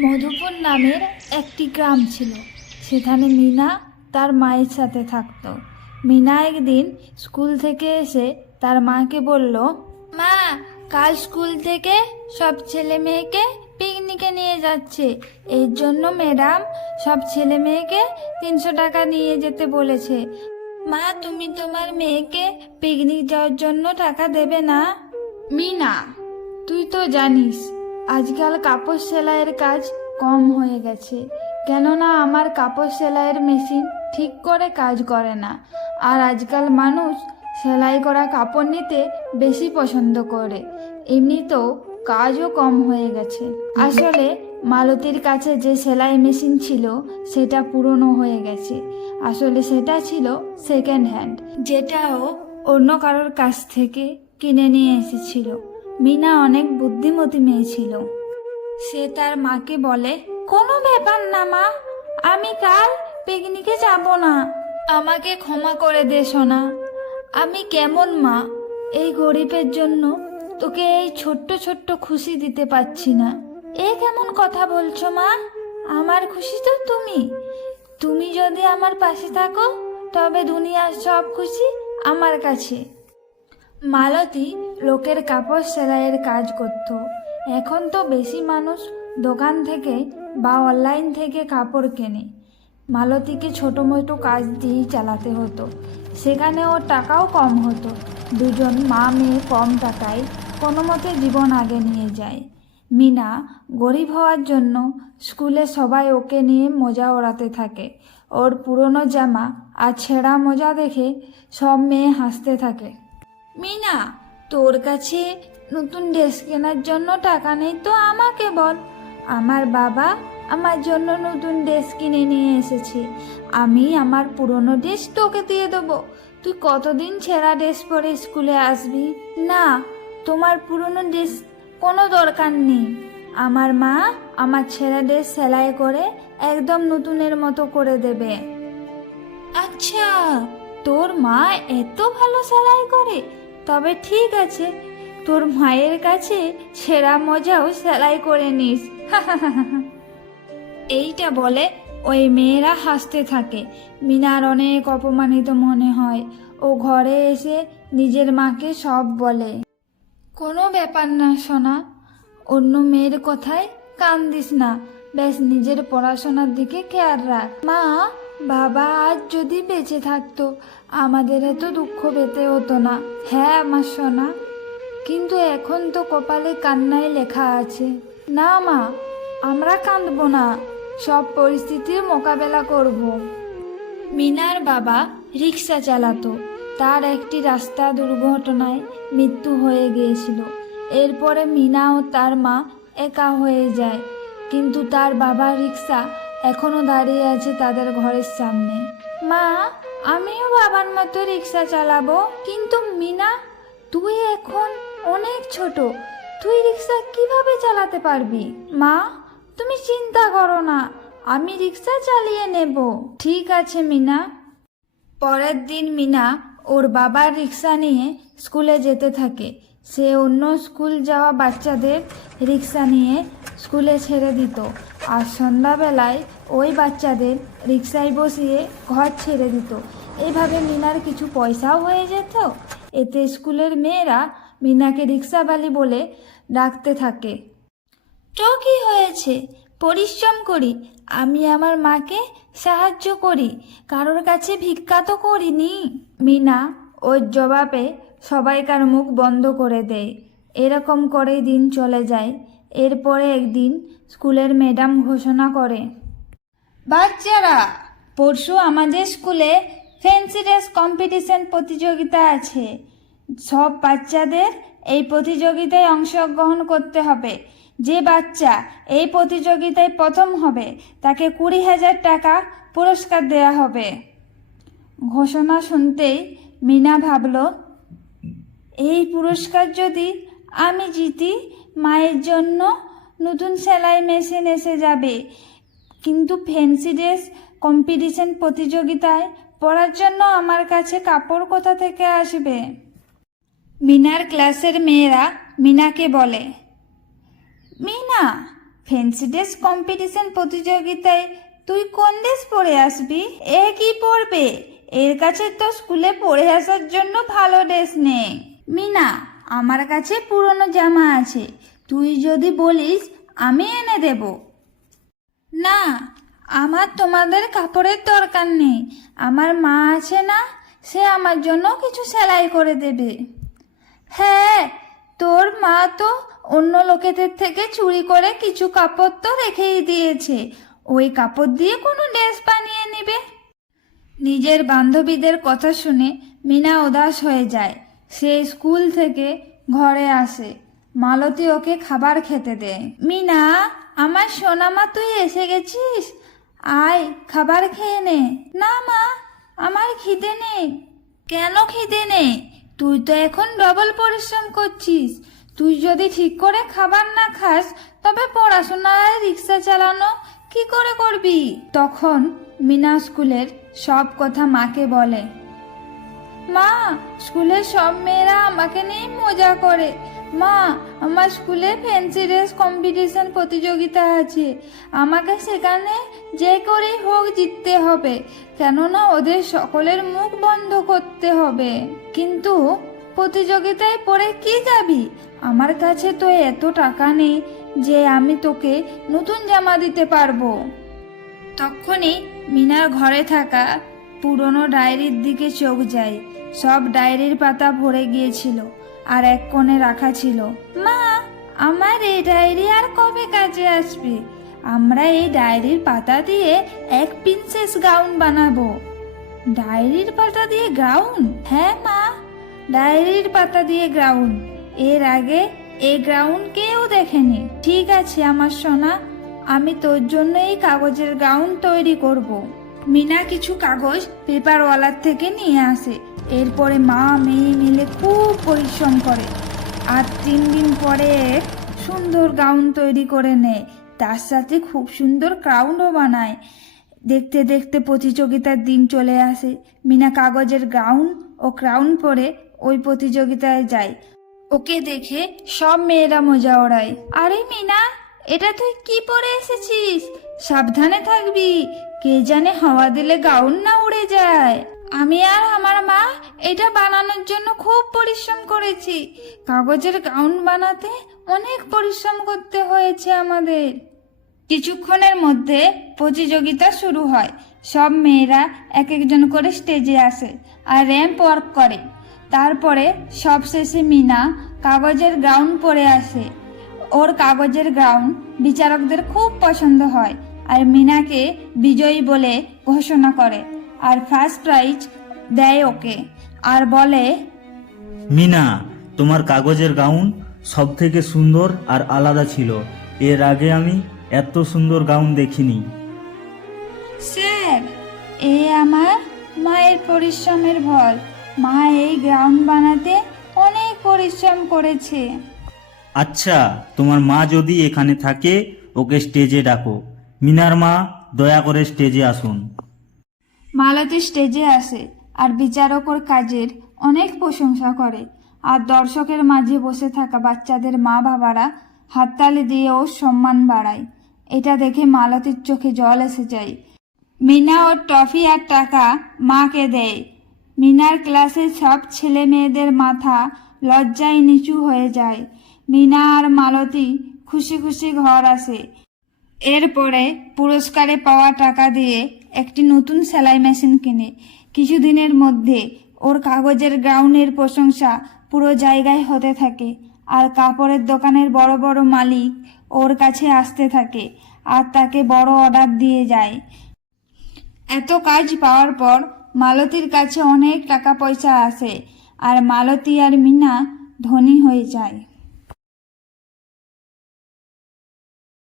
মধুপুর নামের একটি গ্রাম ছিল। সেখানে মিনা তার মায়ের সাথে থাকতো। মিনা একদিন স্কুল থেকে এসে তার মাকে বলল, মা, কাল স্কুল থেকে সব ছেলে মেয়েকে পিকনিকে নিয়ে যাচ্ছে। এর জন্য ম্যাডাম সব ছেলে মেয়েকে 300 টাকা নিয়ে যেতে বলেছে। মা, তুমি তোমার মেয়েকে পিকনিক যাওয়ার জন্য টাকা দেবে না? মিনা, তুই তো জানিস আজকাল কাপড় সেলাইয়ের কাজ কম হয়ে গেছে, কেননা আমার কাপড় সেলাইয়ের মেশিন ঠিক করে কাজ করে না। আর আজকাল মানুষ সেলাই করা কাপড় নিতে বেশি পছন্দ করে। এমনিতেও কাজও কম হয়ে গেছে। আসলে মালতীর কাছে যে সেলাই মেশিন ছিল সেটা পুরনো হয়ে গেছে। আসলে সেটা ছিল সেকেন্ড হ্যান্ড, যেটাও অন্য কারোর কাছ থেকে কিনে নিয়ে এসেছিল। মিনা অনেক বুদ্ধিমতী মেয়ে ছিল। সে তার মাকে বলে, কোনো ব্যাপার না মা, আমি কাল পিকনিকে যাব না। আমাকে ক্ষমা করে দে সোনা। আমি কেমন মা, এই গরিবের জন্য তোকে এই ছোট্ট ছোট্ট খুশি দিতে পারছি না। এ কেমন কথা বলছো মা? আমার খুশি তো তুমি। তুমি যদি আমার পাশে থাকো তবে দুনিয়ার সব খুশি আমার কাছে। মালতী লোকের কাপড় সেলাইয়ের কাজ করত। এখন তো বেশি মানুষ দোকান থেকে বা অনলাইন থেকে কাপড় কেনে। মালতীকে ছোটো মোটো কাজ দিয়েই চালাতে হতো। সেখানে ওর টাকাও কম হতো। দুজন মা মেয়ে কম টাকায় কোনো মতে জীবন আগে নিয়ে যায়। মিনা গরিব হওয়ার জন্য স্কুলে সবাই ওকে নিয়ে মজা ওড়াতে থাকে। ওর পুরনো জামা আর ছেঁড়া মোজা দেখে সব মেয়ে হাসতে থাকে। মিনা, তোর কাছে নতুন ড্রেস কেনার জন্য টাকা নেই তো আমাকে বল। আমার বাবা আমার জন্য নতুন ড্রেস কিনে নিয়ে এসেছে। আমি আমার পুরনো ড্রেস তোকে দিয়ে দেবো। তুই কতদিন ছেঁড়া ড্রেস পরে স্কুলে আসবি? না, তোমার পুরনো ড্রেস কোনো দরকার নেই। আমার মা আমার ছেঁড়া ড্রেস সেলাই করে একদম নতুনের মতো করে দেবে। আচ্ছা, তোর মা এত ভালো সেলাই করে? তবে ঠিক আছে, তোর মায়ের কাছে ছেঁড়া মোজাও সেলাই করে নিস। এইটা বলে ওই মেয়েরা হাসতে থাকে। মিনার অনেক অপমানিত মনে হয়। ও ঘরে এসে নিজের মাকে সব বলে। কোনো ব্যাপার না সোনা, অন্য মেয়ের কথায় কান দিস না। বেশ নিজের পড়াশোনার দিকে খেয়াল রাখ। মা, বাবা আজ যদি বেঁচে থাকতো আমাদের এত দুঃখ পেতে হতো না। হ্যাঁ আমার সোনা, কিন্তু এখন তো কপালে কান্নায় লেখা আছে। না মা, আমরা কাঁদবো না, সব পরিস্থিতির মোকাবেলা করব। মিনার বাবা রিক্সা চালাতো। তার একটি রাস্তা দুর্ঘটনায় মৃত্যু হয়ে গিয়েছিল। এরপরে মিনা ও তার মা একা হয়ে যায়। কিন্তু তার বাবার রিক্সা এখনো দাঁড়িয়ে আছে তাদের ঘরের সামনে। মা, আমিও বাবার মতো রিক্সা চালাবো। কিন্তু মিনা, তুই এখন অনেক ছোট, তুই রিক্সা কিভাবে চালাতে পারবি? মা, তুমি চিন্তা করো না, আমি রিক্সা চালিয়ে নেব। ঠিক আছে মিনা। পরের দিন মিনা ওর বাবার রিক্সা নিয়ে স্কুলে যেতে থাকে। সে অন্য স্কুল যাওয়া বাচ্চাদের রিক্সা নিয়ে স্কুলে ছেড়ে দিত, আর সন্ধ্যাবেলায় ওই বাচ্চাদের রিক্সায় বসিয়ে ঘর ছেড়ে দিত। এভাবে মিনার কিছু পয়সাও হয়ে যেত। এতে স্কুলের মেয়েরা মিনাকে রিক্সাওয়ালি বলে ডাকতে থাকে। তো কি হয়েছে, পরিশ্রম করি, আমি আমার মাকে সাহায্য করি, কারোর কাছে ভিক্ষা তো করিনি। মিনা ওর জবাবে সবাইকার মুখ বন্ধ করে দেয়। এরকম করেই দিন চলে যায়। এরপরে একদিন স্কুলের ম্যাডাম ঘোষণা করে, বাচ্চারা, পরশু আমাদের স্কুলে ফ্যান্সি ড্রেস কম্পিটিশন প্রতিযোগিতা আছে। সব বাচ্চাদের এই প্রতিযোগিতায় অংশগ্রহণ করতে হবে। যে বাচ্চা এই প্রতিযোগিতায় প্রথম হবে তাকে 20,000 টাকা পুরস্কার দেয়া হবে। ঘোষণা শুনতেই মিনা ভাবল, এই পুরস্কার যদি আমি জিতি, মায়ের জন্য নতুন সেলাই মেশিন এসে যাবে। কিন্তু ফ্যান্সি ড্রেস কম্পিটিশন প্রতিযোগিতায় পড়ার জন্য আমার কাছে কাপড় কোথা থেকে আসবে? মিনার ক্লাসের মেয়েরা মিনাকে বলে, মিনা, ফ্যান্সি ড্রেস কম্পিটিশন প্রতিযোগিতায় তুই কোন ড্রেস পরে আসবি? এ কি পরবে? এর কাছে তো স্কুলে পরে আসার জন্য ভালো ড্রেস নেই। মিনা, আমার কাছে পুরনো জামা আছে, তুই যদি বলিস আমি এনে দেব। না, আমার তোমাদের কাপড়ের দরকার নেই, আমার মা আছে না, সে আমার জন্য কিছু সেলাই করে দেবে। হ্যাঁ, তোর মা তো অন্য লোকেদের থেকে চুরি করে কিছু কাপড় তো রেখেই দিয়েছে, ওই কাপড় দিয়ে কোনো ড্রেস বানিয়ে নেবে। নিজের বান্ধবীদের কথা শুনে মিনা উদাস হয়ে যায়। সে স্কুল থেকে ঘরে আসে, মালতী ওকে খাবার খেতে দেয়। মিনা, আমার সোনা মা, তুই এসে গেছিস, আয় খাবার খেয়ে নে। না মা, আমার খিদে নেই। কেন খিদে নেই? তুই তো এখন ডবল পরিশ্রম করছিস, তুই যদি ঠিক করে খাবার না খাস তবে পড়াশোনা আর রিক্সা চালানো কি করে করবি? তখন মিনা স্কুলের সব কথা মাকে বলে। মা, স্কুলের সব মেয়েরা আমাকে নিয়ে মজা করে। মা, আমার স্কুলে ফ্যান্সি ড্রেস কম্পিটিশন প্রতিযোগিতা আছে, আমাকে সেখানে যে করেই হোক জিততে হবে, কেননা ওদের সকলের মুখ বন্ধ করতে হবে। কিন্তু প্রতিযোগিতায় পড়ে কি যাবি? আমার কাছে তো এত টাকা নেই যে আমি তোকে নতুন জামা দিতে পারবো। তখনই মিনার ঘরে থাকা পুরনো ডায়েরির দিকে চোখ যায়। সব ডায়েরির পাতা ভরে গিয়েছিল আর এক কোণে রাখা ছিল। মা, আমার এই ডায়েরি আর কবে কাজে আসবে? আমরা এই ডায়েরির পাতা দিয়ে এক প্রিন্সেস গাউন বানাবো। ডায়েরির পাতা দিয়ে গাউন? হ্যাঁ মা, ডায়েরির পাতা দিয়ে গাউন। এর আগে এই গাউন কেউ দেখেনি। ঠিক আছে আমার সোনা, আমি তোর জন্য এই কাগজের গাউন তৈরি করব। মিনা কিছু কাগজ পেপারওয়ালার থেকে নিয়ে আসে। এরপরে মা মেয়ে মিলে খুব পরিশ্রম করে আর 3 দিন পরে এক সুন্দর গাউন তৈরি করে নেয়, তার সাথে খুব সুন্দর ক্রাউনও বানায়। দেখতে দেখতে প্রতিযোগিতার দিন চলে আসে। মিনা কাগজের গাউন ও ক্রাউন পরে ওই প্রতিযোগিতায় যায়। ওকে দেখে সব মেয়েরা মজা ওড়ায়। আরে মিনা, এটা তুই কি পরে এসেছিস? সাবধানে থাকবি, কে জানে হাওয়া দিলে গাউন না উড়ে যায়। আমি আর আমার মা এটা বানানোর জন্য খুব পরিশ্রম করেছি। কাগজের গাউন বানাতে অনেক পরিশ্রম করতে হয়েছে আমাদের। কিছুক্ষণের মধ্যে প্রতিযোগিতা শুরু হয়। সব মেয়েরা এক একজন করে স্টেজে আসে আর র্যাম্প ওয়ার্ক করে। তারপরে সবশেষে মিনা কাগজের গাউন পরে আসে। ওর কাগজের গাউন বিচারকদের খুব পছন্দ হয় আর মিনাকে বিজয়ী বলে ঘোষণা করে আর ফার্স্ট প্রাইজ দেয় ওকে আর বলে, মিনা, তোমার কাগজের গাউন সব থেকে সুন্দর আর আলাদা ছিল, এর আগে আমি এত সুন্দর গাউন দেখিনি। স্যার, এ আমার মায়ের পরিশ্রমের ফল। মা এই গাউন বানাতে অনেক পরিশ্রম করেছে। আচ্ছা, তোমার মা যদি এখানে থাকে ওকে স্টেজে ডাকো। মিনার মা, দয়া করে স্টেজে আসুন। মালতী স্টেজে আসে আর বিচারক ওর কাজের অনেক প্রশংসা করে আর দর্শকের মাঝে বসে থাকা বাচ্চাদের মা বাবারা হাততালি দিয়ে ওর সম্মান বাড়ায়। এটা দেখে মালতীর চোখে জল এসে যায়। মিনা ওর ট্রফি আর টাকা মাকে দেয়। মিনার ক্লাসের সব ছেলে মেয়েদের মাথা লজ্জায় নিচু হয়ে যায়। মিনা আর মালতী খুশি খুশি ঘর আসে। এরপরে পুরস্কারে পাওয়া টাকা দিয়ে একটি নতুন সেলাই মেশিন কিনে। কিছুদিনের মধ্যে ওর কাগজের গাউনের প্রশংসা পুরো জায়গায় হতে থাকে আর কাপড়ের দোকানের বড় বড় মালিক ওর কাছে আসতে থাকে আর তাকে বড় অর্ডার দিয়ে যায়। এত কাজ পাওয়ার পর মালতীর কাছে অনেক টাকা পয়সা আসে আর মালতী আর মিনা ধনী হয়ে যায়।